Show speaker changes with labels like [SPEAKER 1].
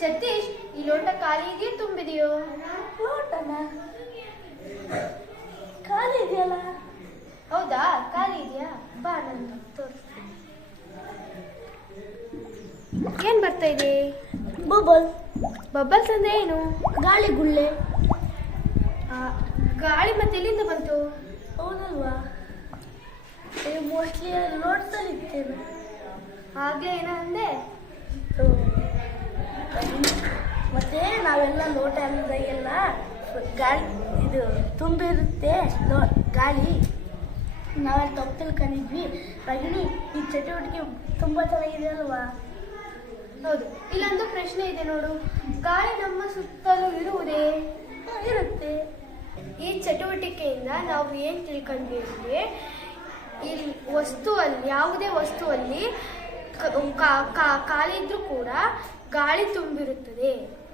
[SPEAKER 1] ಸತೀಶ್ ಈ ಲೋಟ ಖಾಲಿಗೆ ತುಂಬಿದೆಯೋ?
[SPEAKER 2] ಲೋಟನ? ಖಾಲಿ ಇದೆಯಲ್ಲ?
[SPEAKER 1] ಹೌದಾ ಖಾಲಿ ಇದೆಯಾ? ಬಾ ನಾನು ತೋರಿಸ್ತೀನಿ. ಏನ್ ಬರ್ತಾ ಇದೆ?
[SPEAKER 2] ಬಬಲ್.
[SPEAKER 1] ಬಬ್ಬಲ್ಸ್ ಅಂದ್ರೆ ಏನು?
[SPEAKER 2] ಗಾಳಿ ಗುಳ್ಳೆ.
[SPEAKER 1] ಗಾಳಿ ಮತ್ತೆ ಎಲ್ಲಿಂದ ಬಂತು?
[SPEAKER 2] ಹೌದಲ್ವಾ? ಮೋಸ್ಟ್ಲಿ ನೋಡ್ತಾ ಇರ್ತೇನೆ.
[SPEAKER 1] ಹಾಗೆ ಏನೋ ಅಂದೆ
[SPEAKER 2] ಲೋಟ ಎಲ್ಲ ಗಾಳಿ ಇದು ತುಂಬಿರುತ್ತೆ. ಲೋ- ಗಾಳಿ. ನಾವೆಲ್ಲ ತಪ್ಪು ತಿಳ್ಕೊಂಡಿದ್ವಿ ಭಗಿನಿ ಈ ಚಟುವಟಿಕೆ ತುಂಬ ಚೆನ್ನಾಗಿದೆ ಅಲ್ವಾ?
[SPEAKER 1] ಹೌದು. ಇಲ್ಲೊಂದು ಪ್ರಶ್ನೆ ಇದೆ ನೋಡು. ಗಾಳಿ ನಮ್ಮ ಸುತ್ತಲೂ ಇರುವುದೇ?
[SPEAKER 2] ಇರುತ್ತೆ.
[SPEAKER 1] ಈ ಚಟುವಟಿಕೆಯಿಂದ ನಾವು ಏನು ತಿಳ್ಕೊಂಡ್ವಿ ಇಲ್ಲಿ ಈ ವಸ್ತುವಲ್ಲಿ, ಯಾವುದೇ ವಸ್ತುವಲ್ಲಿ ಕ- ಕಾ- ಕಾ- ಖಾಲಿ ಇದ್ರೂ ಕೂಡ ಗಾಳಿ ತುಂಬಿರುತ್ತದೆ.